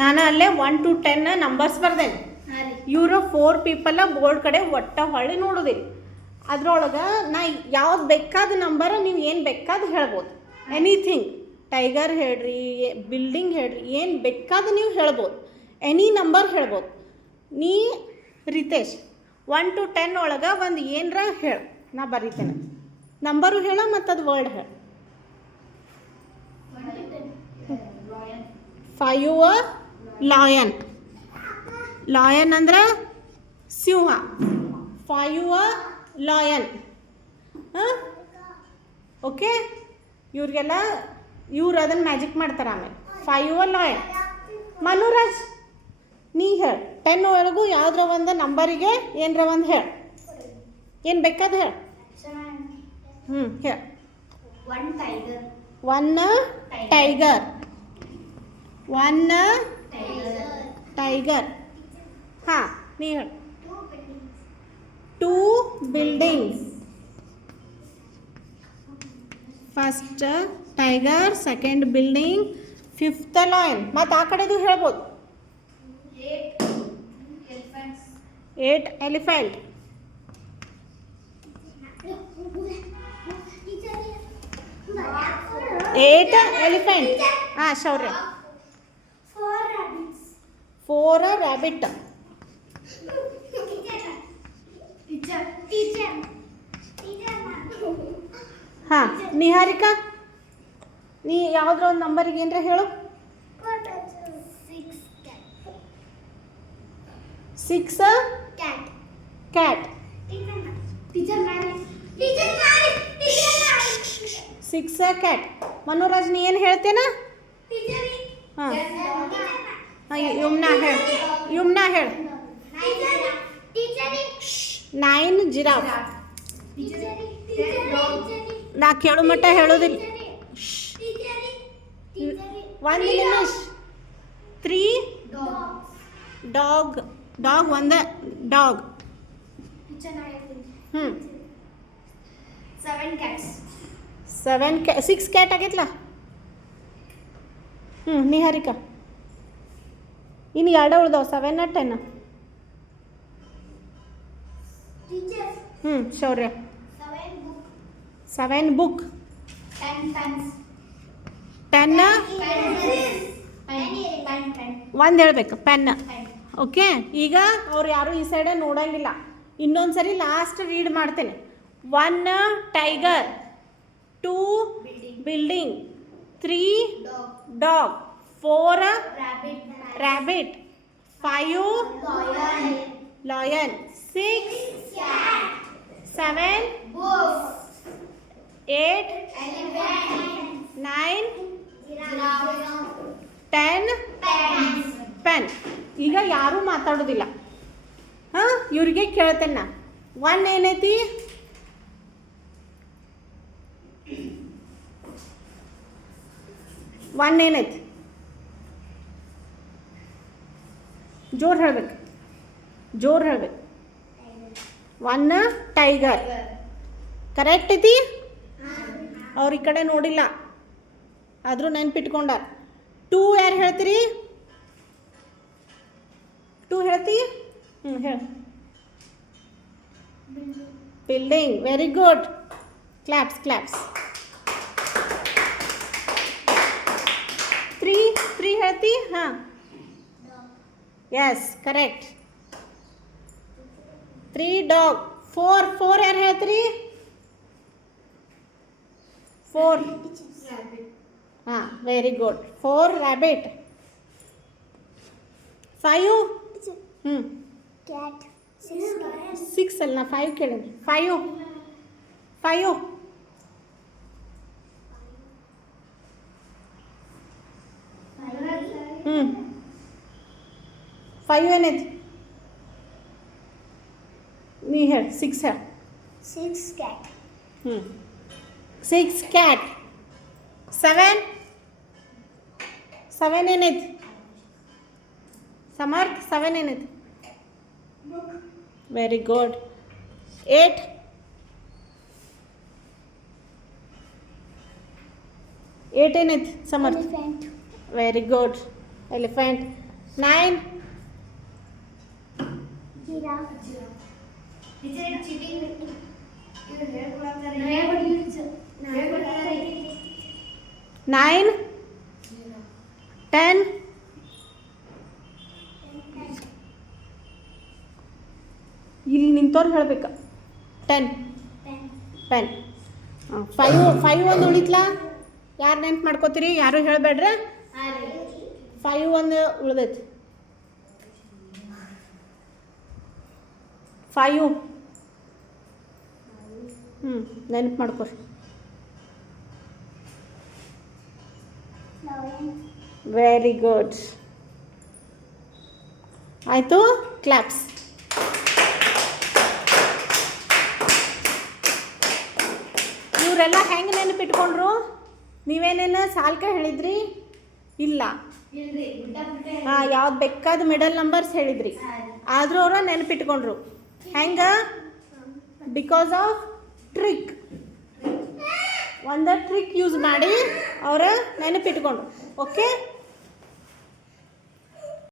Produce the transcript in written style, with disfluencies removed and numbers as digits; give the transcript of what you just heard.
ನಾನು ಅಲ್ಲೇ 1 to 10 numbers ಬರ್ದೇನೆ. ಇವರು 4 ಪೀಪಲ್ ಬೋರ್ಡ್ ಕಡೆ ಒಟ್ಟ ಹೊಳ್ಳಿ ನೋಡೋದಿಲ್ಲ. ಅದ್ರೊಳಗೆ ನಾ ಯಾವ್ದು ಬೇಕಾದ ನಂಬರ್ ನೀವು ಏನು ಬೇಕಾದ ಹೇಳ್ಬೋದು. ಎನಿಥಿಂಗ್, ಟೈಗರ್ ಹೇಳ್ರಿ, ಬಿಲ್ಡಿಂಗ್ ಹೇಳ್ರಿ, ಏನು ಬೇಕಾದ ನೀವು ಹೇಳ್ಬೋದು. ಎನಿ ನಂಬರ್ ಹೇಳ್ಬೋದು. ನೀ ರಿತೇಶ್ 1 to 10 ಒಳಗೆ ಒಂದು ಏನರ ಹೇಳು, ನಾ ಬರೀತೇನೆ. ನಂಬರು ಹೇಳ ಮತ್ತು ಅದು ವರ್ಡ್ ಹೇಳು. 5 ಲಾಯನ್. ಲಾಯನ್ ಅಂದ್ರೆ ಸಿಂಹ. 5 ಲಾಯನ್. ಹಾಂ, ಓಕೆ. ಇವ್ರಿಗೆಲ್ಲ ಇವ್ರು ಅದನ್ನು ಮ್ಯಾಜಿಕ್ ಮಾಡ್ತಾರೆ. ಆಮೇಲೆ 5 ಲಾಯನ್. ಮನುರಾಜ್ ನೀ ಹೇಳು 10 ಒಳಗೂ ಯಾವುದ್ರ ಒಂದು ನಂಬರಿಗೆ ಏನರ ಒಂದು ಹೇಳು. ಏನು ಬೇಕಾದ ಹೇಳು. ಹೇಳು. 1 ಟೈಗರ್. 1 ಟೈಗರ್. ಹಾಂ, ನೀ ಹೇಳು. 2 buildings. First tiger, second building, 5th lion. ಮತ್ತು ಆ ಕಡೆದು ಹೇಳ್ಬೋದು. 8 ಎಲಿಫೆಂಟ್. 8 ಎಲಿಫೆಂಟ್. ಹಾಂ, ಶೌರ್ಯ. 4 ರ್ಯಾಬಿಟ್. ಹಾಂ, ನಿಹಾರಿಕಾ ನೀ ಯಾವುದ್ರ ಒಂದು ನಂಬರಿಗೆ ಏನರ ಹೇಳು. 6 ಕ್ಯಾಟ್. 6 ಕ್ಯಾಟ್. ಮನೋರಾಜ್ ನೀ ಏನು ಹೇಳ್ತೇನ? ಹಾಂ ಹಾಂ, ಯುಮ್ನಾ ಹೇಳು. 9 ಜಿರಾಫ್. ನಾ ಕೇಳು ಮಟ್ಟ ಹೇಳೋದಿಲ್ಲ. 1 ನಿಮಿಷ. 3 ಡಾಗ್. ಒಂದು ಡಾಗ್. 6 ಕ್ಯಾಟ್ ಆಗೈತ್ಲ. ನಿಹಾರಿಕಾ ಇನ್ನು 2 ಉಳ್ದಾವ. 7 10. ಶೌರ್ಯ 7 ಬುಕ್. 10 ಒಂದು ಹೇಳ್ಬೇಕು. ಪೆನ್. ಓಕೆ. ಈಗ ಅವ್ರು ಯಾರು ಈ ಸೈಡ ನೋಡಂಗಿಲ್ಲ. ಇನ್ನೊಂದು ಸರಿ ಲಾಸ್ಟ್ ರೀಡ್ ಮಾಡ್ತೇನೆ. 1 tiger, 2 building, 3 dog, 4 rabbit, 5 lion, 6 7 8 9 10 pen. ಈಗ ಯಾರೂ ಮಾತಾಡೋದಿಲ್ಲ. ಹಾಂ, ಇವ್ರಿಗೆ ಕೇಳ್ತೇನೆ ನಾ. 1 ಏನೈತಿ? ಏನೈತಿ? ಜೋರು ಹೇಳ್ಬೇಕು. 1 ಟೈಗರ್. ಕರೆಕ್ಟ್ ಐತಿ. ಅವ್ರ ಈ ಕಡೆ ನೋಡಿಲ್ಲ, ಆದರೂ ನೆನ್ಪಿಟ್ಕೊಂಡಾರ. 2 ಯಾರು ಹೇಳ್ತೀರಿ? 2 ಹೇಳ್ತಿ? ಹೇಳು. ಬಿಲ್ಡಿಂಗ್. Very good. ಕ್ಲಾಪ್ಸ್. 3 ಹೇಳ್ತಿ? ಹಾಂ, ಎಸ್, ಕರೆಕ್ಟ್. 3 ಡಾಗ್. 4 ಯಾರು ಹೇಳ್ತೀರಿ? 4. ಹಾಂ, ವೆರಿ ಗುಡ್. 4 ರ್ಯಾಬಿಟ್. 5 ಕ್ಯಾಟ್. 6 ಅಲ್ಲ, ನಾ 5 ಕೇಳಿದ್ರಿ. 5 5 ಏನೈತಿ? ನೀ ಹೇಳಿ. 6 ಹೇಳಿ. 6 cat. 6 ಕ್ಯಾಟ್. 7 ಏನೈತಿ? ಸಮರ್ಥ್ 7 ಏನೈತಿ? Book. Very good. 8 ಏನೈತಿ? Samarth. Elephant. Very good. Elephant. 9 9 10 ಇಲ್ಲಿ ನಿಂತವ್ರು ಹೇಳ್ಬೇಕು 10 ಪೆನ್ 5 ಒಂದು ಉಳಿತ್ಲಾ ಯಾರು ನೆನ್ಪು ಮಾಡ್ಕೋತೀರಿ ಯಾರು ಹೇಳಬೇಡ್ರಿ 5 ಒಂದು ಉಳ್ದೈತಿ 5 ನೆನ್ಪು ಮಾಡ್ಕೊರಿ ವೆರಿ ಗುಡ್ ಆಯಿತು ಕ್ಲಾಪ್ಸ್ ಇವರೆಲ್ಲ ಹೆಂಗೆ ನೆನಪಿಟ್ಕೊಂಡ್ರು ನೀವೇನೇನು ಸಾಲ್ಕ ಹೇಳಿದ್ರಿ ಇಲ್ಲ ಹಾಂ ಯಾವ್ದು ಬೇಕಾದ ಮಿಡಲ್ ನಂಬರ್ಸ್ ಹೇಳಿದ್ರಿ ಆದರೂ ಅವ್ರ ನೆನಪಿಟ್ಕೊಂಡ್ರು ಹೆಂಗೆ ಬಿಕಾಸ್ ಆಫ್ ಟ್ರಿಕ್ ಒಂದು ಟ್ರಿಕ್ ಯೂಸ್ ಮಾಡಿ ಅವರ ನೆನಪಿಟ್ಕೊಂಡ್ರು ಓಕೆ